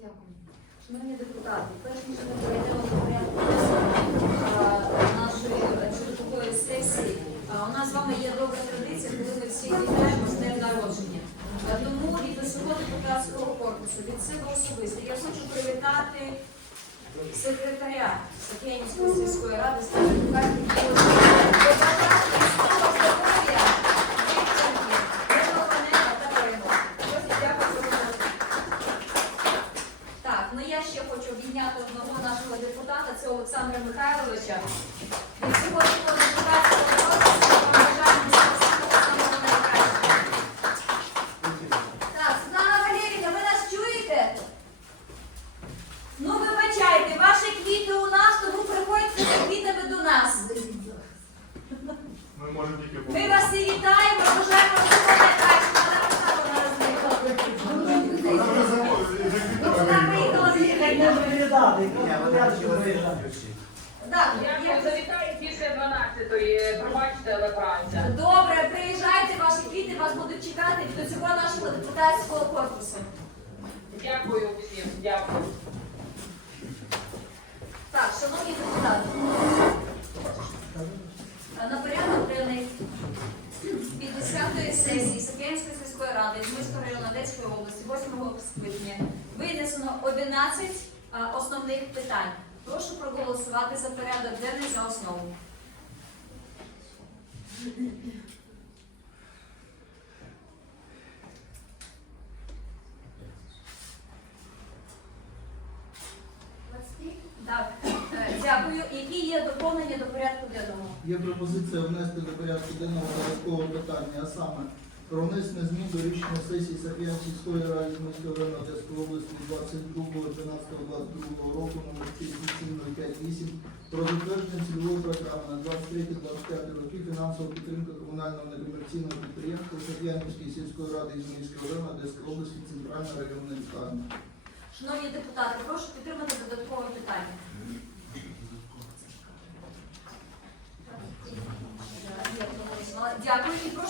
Дякую. Шановні депутати, перш ніж ми перейдемо до порядку нашої е, чергової сесії, у нас з вами є добра традиція, коли ми всі вітаємо з днем народження. Тому від високоти депутатського корпусу, від себе особисто, я хочу привітати секретаря Сокенівської сільської ради Станіка. Так, Я я- завітаю після 12-ї, пробачте, але праця. Добре, приїжджайте, ваші квіти вас будуть чекати від усього нашого депутатського корпусу. Дякую всім, дякую. Так, шановні депутати, на порядок денний 50-ї сесії Сап'янської сільської ради Зміського району Одеської області 8 скликання винесено 11 а, основних питань. Прошу проголосувати за порядок денний за основу. Е, дякую. Які є доповнення до порядку денного? Є пропозиція внести до порядку денного додаткового питання, а саме про внесення змін до рішення сесії Сап'ян сільської ради Зміської району Одеської області 22.12.22 року номер 37058 про затвердження цільової програми на 23-25 роки фінансова підтримка комунального некомерційного підприємства Сап'янівської сільської ради Зміської району Одеської області Центральна районна лікарня. Шановні депутати, прошу підтримати додаткове питання. Дякую і прошу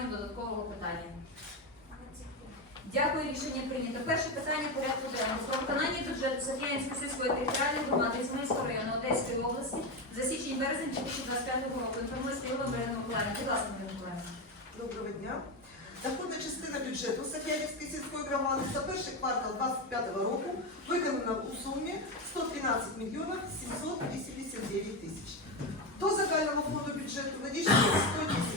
денний додаткового питання. Дякую, рішення прийнято. Перше питання порядку денного. Про виконання бюджету Сап'янської сільської територіальної громади Ізмаїльського району Одеської області за січень-березень 2025 року. Інформує Стрілова Марина Миколаївна. Будь ласка, Марина Миколаївна. Доброго дня. Доходна частина бюджету Сап'янівської сільської громади за перший квартал 2025 року виконана у сумі 113 мільйонів 789 тисяч. До загального фонду бюджету надійшло 110 мільйонів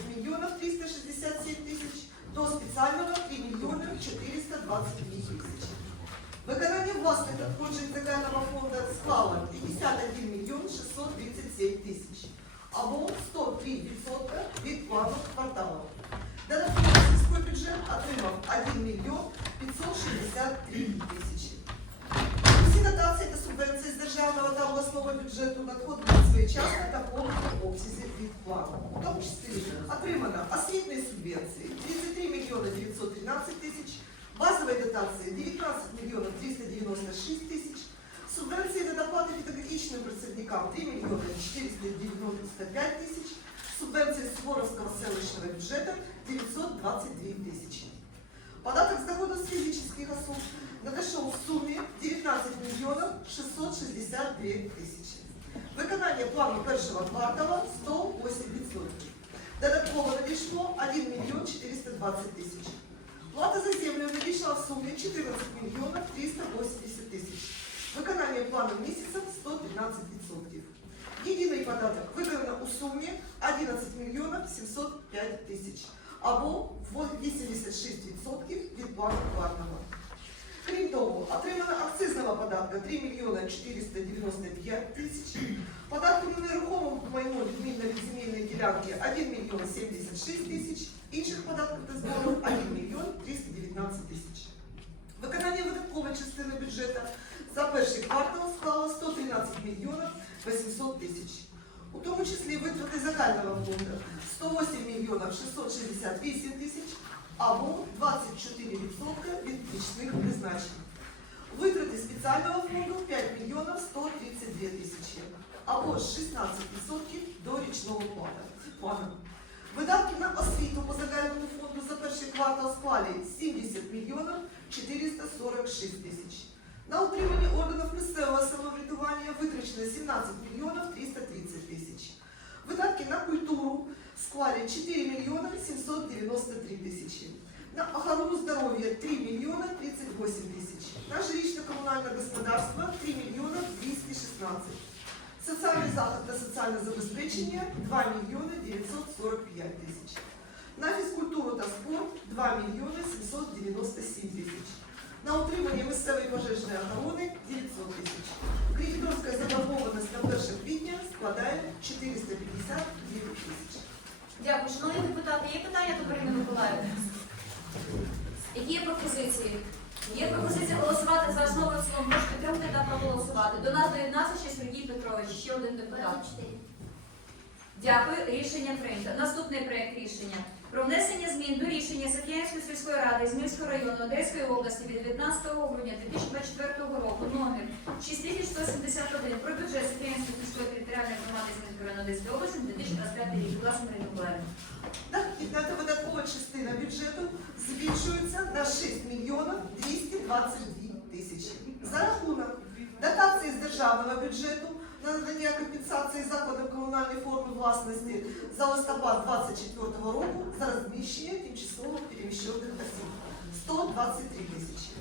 367 тисяч, до спеціального 3 мільйони 422 тисячі. Виконання власних надходжень загального фонду склало 51 мільйон 637 тисяч, або 103% від плану кварталу. Додатково сільський бюджет отримав 1 мільйон 563 тисячі. Усі дотації та субвенції з державного та обласного бюджету надходили своєчасно та в повному обсязі від плану. У тому числі отримано освітні субвенції 33 мільйони 913 тисяч, базові дотації 19 мільйонів 396 тисяч, субвенції на доплати педагогічним працівникам 3 мільйони 495 тисяч, субвенції з Суворовського селищного бюджету 922 тисячі. Податок с дохода с физических особ надошел в сумме 19 миллионов 662 тысячи. Виконання плану першого квартала 108%. Додатково надійшло 1 мільйон 420 тисяч. Плата за землю надійшла в сумі 14 мільйонів 380 тисяч. Виконання плану місяця 113%. Єдиний податок виконано у сумі 11 мільйонів 705 тисяч або 86% від плану квартала. Крім того, отримано акцизного податка 3 мільйони 495 тисяч, податку на нерухоме майно відмінно від земельної ділянки 1 мільйон 76 тисяч, інших податків та зборів 1 мільйон 319 тисяч. Виконання видаткової частини бюджету за перший квартал склало 113 мільйонів 800 тисяч. У тому числі витрати загального фонду 108 мільйонів 668 тисяч або 24% від річних призначень. Витрати спеціального фонду 5 мільйонів 132 тисячі або 16% до річного плану. Видатки на освіту по загальному фонду за перший квартал склали 70 мільйонів 446 тисяч. На утримання органів місцевого самоврядування витрачено 17 мільйонів 330 тисяч. Видатки на культуру складять 4 мільйони 793 тисячі. На охорону здоров'я 3 мільйони 38 тисяч. На жилищно-коммунальное господарство 3 мільйони 216. Соціальний захист та соціальне забезпечення 2 мільйони 945 тисяч. На фізкультуру та спорт 2 мільйони 797 тисяч. На утримання місцевої пожежної охорони 900 тисяч. Кредиторська заборгованість на 1 квітня складає 459 тисяч. Дякую, шановні депутати. Є питання до Марини Миколаївни? Які є пропозиції? Є пропозиція голосувати за основу в цілому. Прошу підтримати та проголосувати. До нас доєднався ще Сергій Петрович, ще один депутат. Дякую, рішення прийнято. Наступний проект рішення про внесення змін до рішення Софіянської сільської ради Змільського району Одеської області від 19 грудня 2024 року номер 6171 про бюджет Софіянської сільської територіальної громади Змільського району Одеської області на 2025 рік. Марина Миколаївна. Дохідна та видаткова частина бюджету збільшується на 6 мільйонів 222 тисячі. За рахунок дотації з державного бюджету на надання компенсації закладам комунальної форми власності за листопад 2024 року за розміщення тимчасово переміщених осіб 123 тисячі.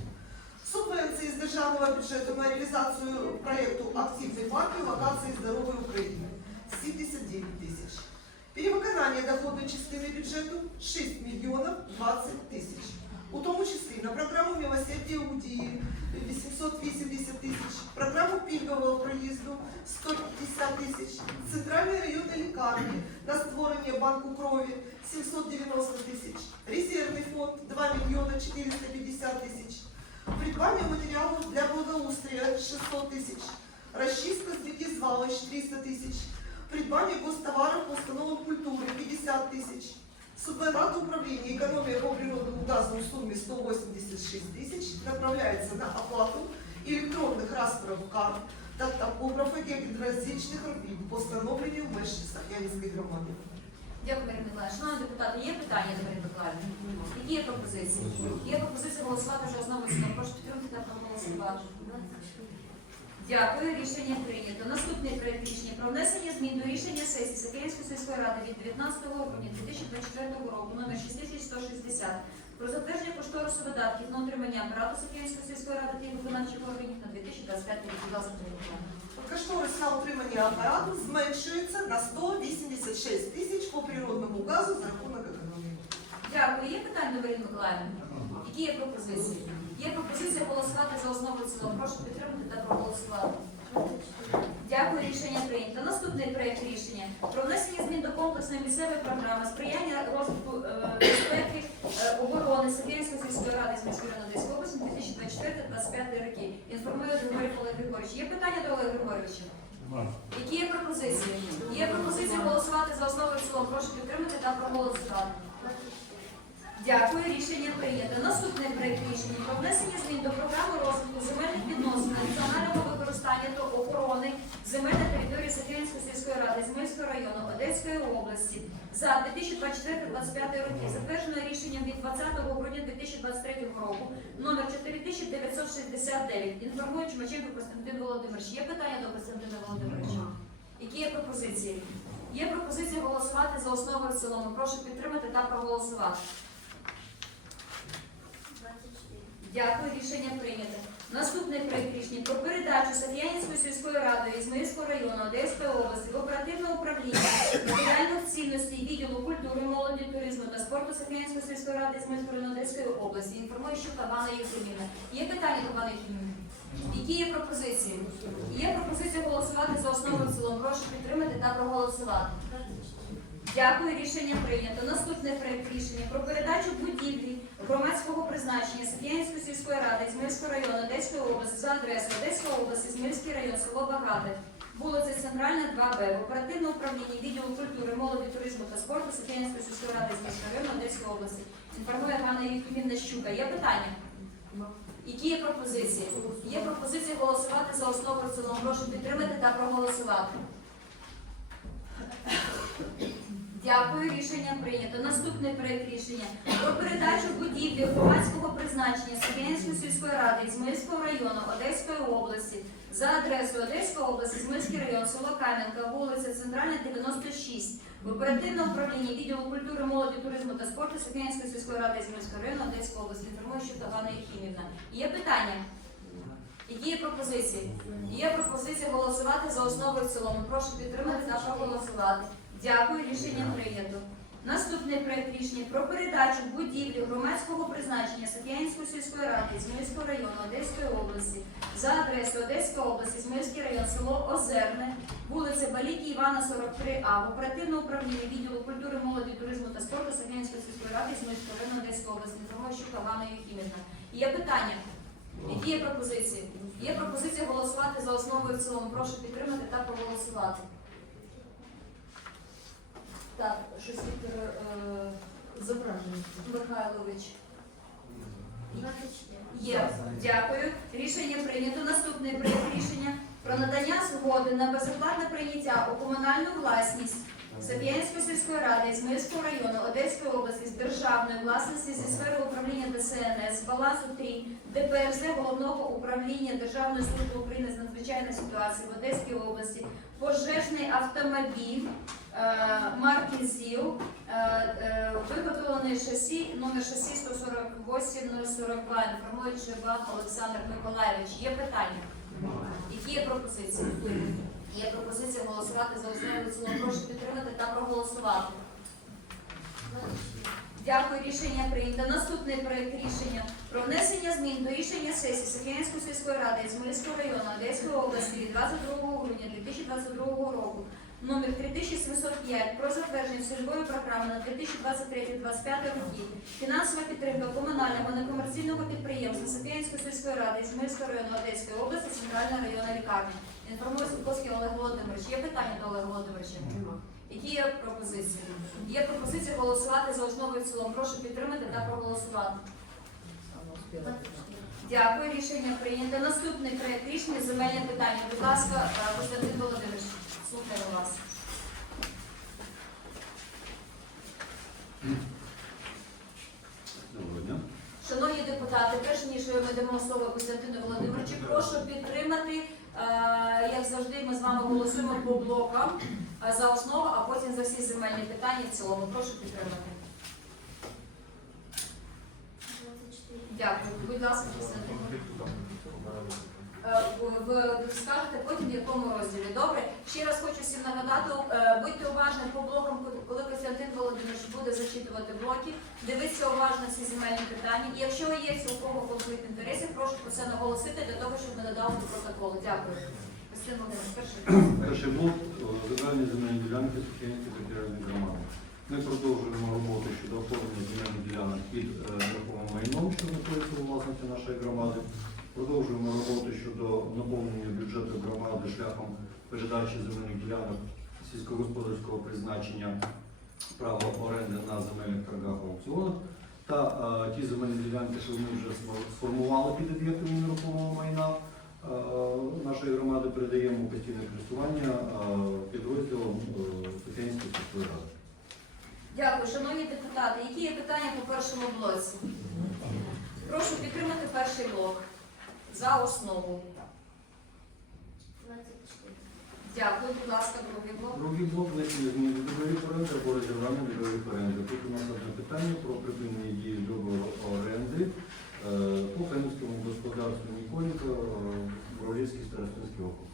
Субвенції з державного бюджету на реалізацію проєкту «Активний парк і локації здорової України» 79 тисяч. Перевиконання доходної частини бюджету 6 мільйонів 20 тисяч. У тому числі на програму «Милосердя у дії» 880 тисяч, програму пільгового проїзду 150 тисяч, центральної районної лікарні на створення банку крові 790 тисяч, резервний фонд 2 мільйони 450 тисяч, придбання матеріалу для благоустрія 600 тисяч, розчистка звалищ 300 тисяч, придбання гостоварів по установам культури 50 тисяч, субвенція управління економії по природному газу у сумі 186 тисяч направляється на оплату електронних розправ карт та топографів гідрофізичних робіт по встановленню меж Сах'янської громади. Дякую, Марина Миколаївна. Шановні депутати, є питання до Марини Миколаївни? Які є пропозиції? Є пропозиція голосувати за основу. Прошу підтримати та проголосувати. Дякую, рішення прийнято. Наступний проект рішення про внесення змін до рішення сесії Сокирянської сільської ради від 19 грудня 2024 року номер 6160 про затвердження кошторису видатків на утримання апарату Сокирянської сільської ради та виконавчих органів на 2025 рік. Будь ласка, Кошторис на утримання апарату зменшується на 186 тисяч по природному газу за рахунок економії. Дякую. Є питання до Марини Миколаївни? Які є пропозиції? Є пропозиція голосувати за основу цілому. Прошу підтримати та. Дякую, рішення прийнято. Наступний проект рішення про внесення змін до комплексної місцевої програми сприяння розвитку е, безпеки е, оборони Сокирянської сільської ради з міської Одеської області на 2024-2025 роки. Інформує Григорій Олег Григорович. Є питання до Олега Григоровича? Які є пропозиції? Є пропозиція голосувати за основу і в цілому. Прошу підтримати та проголосувати. Дякую, рішення прийнято. Наступний проект рішення про внесення змін до програми розвитку земельних відносин, національного використання та охорони земель на території Сокирянської сільської ради Змільського району Одеської області за 2024-2025 роки. Затверджено рішенням від 20 грудня 2023 року номер 4969. Інформує Чумаченко Костянтин Володимирович. Є питання до Костянтина Володимировича? Які є пропозиції? Є пропозиція голосувати за основу в цілому. Прошу підтримати та проголосувати. Дякую, рішення прийнято. Наступний проект рішення про передачу Софіянської сільської ради Ізмаїльського району Одеської області в оперативне управління матеріальних цінностей відділу культури, молоді, туризму та спорту Софіянської сільської ради Ізмаїльського району Одеської області. Інформує, що Кабана Євгенівна. Є питання до пана Євгенівни? Які є пропозиції? Є пропозиція голосувати за основу в цілому. Прошу підтримати та проголосувати. Дякую, рішення прийнято. Наступний проект рішення про передачу будівлі громадського призначення Софіянської сільської ради Змільського району Одеської області за адресою Одеської області, Змільський район, село Багате, вулиця Центральна, 2Б, в оперативне управління відділу культури, молоді, туризму та спорту Софіянської сільської ради Змільського району Одеської області. Інформує Ганна Євгенівна Щука. Є питання? Які є пропозиції? Є пропозиція голосувати за основу цілому. Прошу підтримати та проголосувати. Дякую, рішення прийнято. Наступний проект рішення про передачу будівлі громадського призначення Сергіянської сільської ради Ізмаїльського району Одеської області за адресою Одеська область, Ізмаїльський район, село Кам'янка, вулиця Центральна, 96, в оперативному управлінні відділу культури, молоді, туризму та спорту Сергіянської сільської ради Ізмаїльського району Одеської області. Інформує, що Ганна Єхімівна. Є питання? Які є пропозиції? Є пропозиція голосувати за основу в цілому. Прошу підтримати та проголосувати. Дякую, рішення прийнято. Наступний проект рішення про передачу будівлі громадського призначення Сак'янської сільської ради Ізмаїльського району Одеської області за адресою Одеська область, Ізмаїльський район, село Озерне, вулиця Баліки Івана 43А, в оперативному управлінні відділу культури, молоді, туризму та спорту Сак'янської сільської ради Ізмаїльського району Одеської області. Що Ганна Юхімівна. Є питання? Які є пропозиції? Є пропозиція голосувати за основу і в цілому. Прошу підтримати та проголосувати. Так, щось Віктор е, Михайлович. Є. Дякую. Рішення прийнято. Наступний проєкт рішення про надання згоди на безоплатне прийняття у комунальну власність Сап'янської сільської ради Ізмаїльського району Одеської області з державної власності зі сфери управління ДСНС балансу 3 ДПРЗ Головного управління Державної служби України з надзвичайних ситуацій в Одеській області пожежний автомобіль марки ЗІЛ, е, е, виготовлений шасі, номер шасі 148042, інформує Чебан Олександр Миколаєвич. Є питання? Які є пропозиції? Є пропозиція голосувати за основу цілому. Прошу підтримати та проголосувати. Дякую, рішення прийнято. Наступний проект рішення про внесення змін до рішення сесії Сокільської сільської ради Ізмаїльського району Одеської області від 22 грудня 2022 року номер 3705 про затвердження цільової програми на 2023-2025 роки. Фінансова підтримка комунального некомерційного підприємства Сокільської сільської ради Ізмаїльського району Одеської області, Центральна районна лікарня. Інформує Сутковський Олег Володимирович. Є питання до Олега Володимировича? Які є пропозиції? Є пропозиція голосувати за основу і в. Прошу підтримати та проголосувати. Дякую, рішення прийнято. Наступний проект рішення земельне питання. Будь ласка, Костянтин Володимирович, слухаю вас. Доброго дня. Шановні депутати, перш ніж ми дамо слово Костянтину Володимировичу, прошу підтримати, е, як завжди, ми з вами голосуємо по блокам е, за основу, а потім за всі земельні питання в цілому. Прошу підтримати. Дякую. Будь ласка, Костянтин. Е, в- скажете потім в якому розділі. Добре. Ще раз хочу всім нагадати, е, будьте уважні по блокам, коли Костянтин Володимирович буде зачитувати блоки. Дивіться уважно всі земельні питання. І якщо є у кого конфлікт інтересів, прошу про це наголосити для того, щоб не додали до протоколу. Дякую. Костянтин Володимирович, перший. Блок е, загальні земельні ділянки Сухенської територіальної громади. Ми продовжуємо роботу щодо оформлення земельних ділянок під нерухомим майном, що знаходиться у власності нашої громади. Продовжуємо роботу щодо наповнення бюджету громади шляхом передачі земельних ділянок сільськогосподарського призначення права оренди на земельних торгах аукціонах. Та е, ті земельні ділянки, що ми вже сформували під об'єктами нерухомого майна е, нашої громади, передаємо постійне користування е, підрозділом Сухенської сільської ради. Дякую, шановні депутати. Які є питання по першому блоці? Прошу підтримати перший блок за основу. Дякую, будь ласка, другий блок. Другий блок внесення змін до договорів оренди або розірвання договорів оренди. Тут у нас одне питання про припинення дії договору оренди е, по фермерському господарству Ніколіка в Бровлівській Старостинській округ.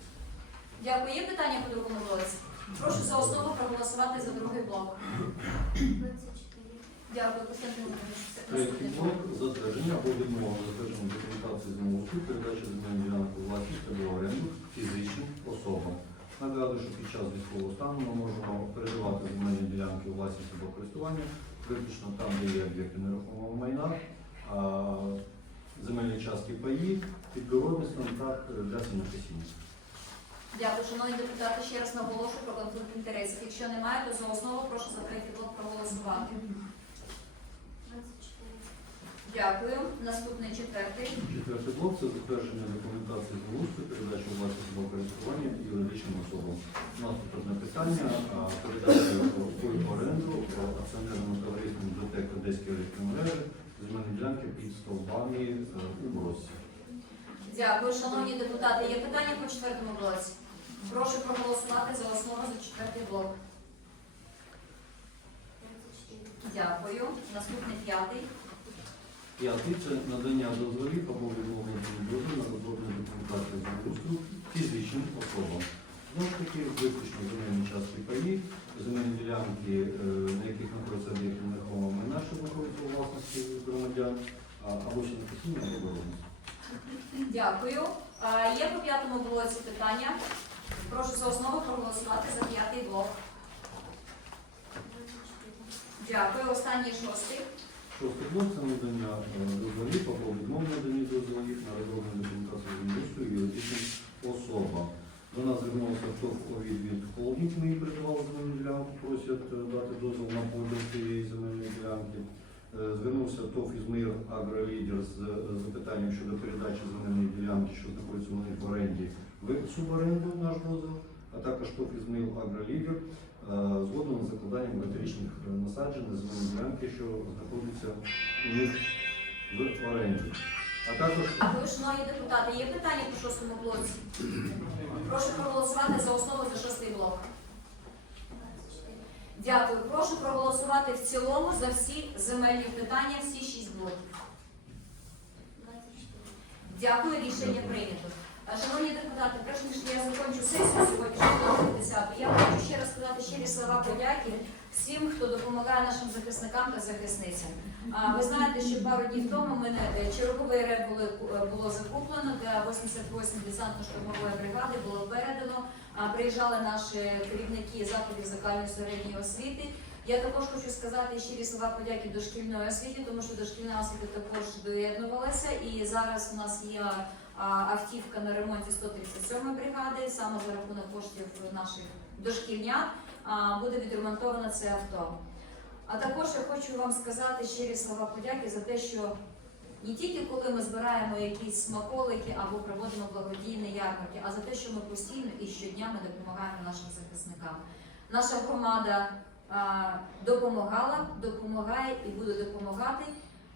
Дякую. Є питання по другому блоці? Прошу за основу проголосувати за другий блок. Дякую, Костянтин. Третій блок затвердження або відмова затвердження документації землеустрою, передача земельної ділянки власність або оренду фізичним особам. Нагадую, що під час військового стану ми можемо передавати земельні ділянки власність або користування, виключно там, де є об'єкти нерухомого майна, земельні частки паї під доробництвом так для сінокосіння. Дякую, шановні депутати. Ще раз наголошую про конфлікт інтересів. Якщо немає, то за основу прошу за третій блок проголосувати. Дякую. Наступний четвертий. Четвертий блок це затвердження документації землеустрою, передача у власність або користування юридичним особам. У нас тут одне питання, передача в оренду акціонерному товариству «Бібліотек Одеської електромережі земельні ділянки під стовбами е, у Бросі. Дякую, шановні депутати. Є питання по четвертому блоці? Прошу проголосувати за основу за четвертий блок. Дякую. Наступний п'ятий. П'ятий це надання дозволів або відмовлення дозволу на розроблення документації землеустрою фізичним особам. Знову ж таки, виключно земельні частки паї, земельні ділянки, е, на яких знаходяться об'єкти нерухомого майна, що знаходяться у власності громадян, або ще постійно, або виробництво. Дякую. Є по п'ятому блоці питання. Прошу за основу проголосувати за п'ятий блок. Дякую. Останній шостий. Шостий блок це надання е, дозволів або відмовлення надані дозволів на розроблення документації землеустрою юридичним особам. До нас звернувся «Овід» від холдинг, ми їй придбали земельну ділянку, просять е, дати дозвіл на поділ цієї земельної ділянки. Е, Звернувся ТОВ «Ізмаїл Агролідер з запитанням щодо передачі земельної ділянки, що знаходиться в оренді, в суборенду наш дозвіл, а також ТОВ «Ізмаїл Агролідер згодом з закладанням багаторічних е, насаджень на земельні ділянки, що знаходяться у них в оренді. А також Дякую, шановні депутати. Є питання по шостому блоці? Прошу проголосувати за основу за шостий блок. Дякую. Прошу проголосувати в цілому за всі земельні питання, всі шість блоків. Дякую, рішення прийнято. Шановні депутати, перш ніж я закінчу сесію сьогодні, 10 я хочу ще раз сказати щирі слова подяки всім, хто допомагає нашим захисникам та захисницям. Ви знаєте, що пару днів тому мене е, черговий були, е, було закуплено для 88 десантно-штурмової бригади, було передано. Приїжджали наші керівники закладів загальної середньої освіти. Я також хочу сказати щирі слова подяки дошкільної освіті, тому що дошкільна освіта також доєднувалася. І зараз у нас є автівка на ремонті 137 бригади, саме за рахунок коштів наших дошкільнят буде відремонтовано це авто. А також я хочу вам сказати щирі слова подяки за те, що не тільки коли ми збираємо якісь смаколики або проводимо благодійні ярмарки, а за те, що ми постійно і щодня ми допомагаємо нашим захисникам. Наша громада допомагала, допомагає і буде допомагати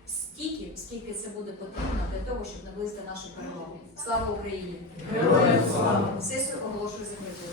стільки, скільки це буде потрібно для того, щоб наблизити нашу перемогу. Слава Україні! Героям слава! Сесію оголошую закритою.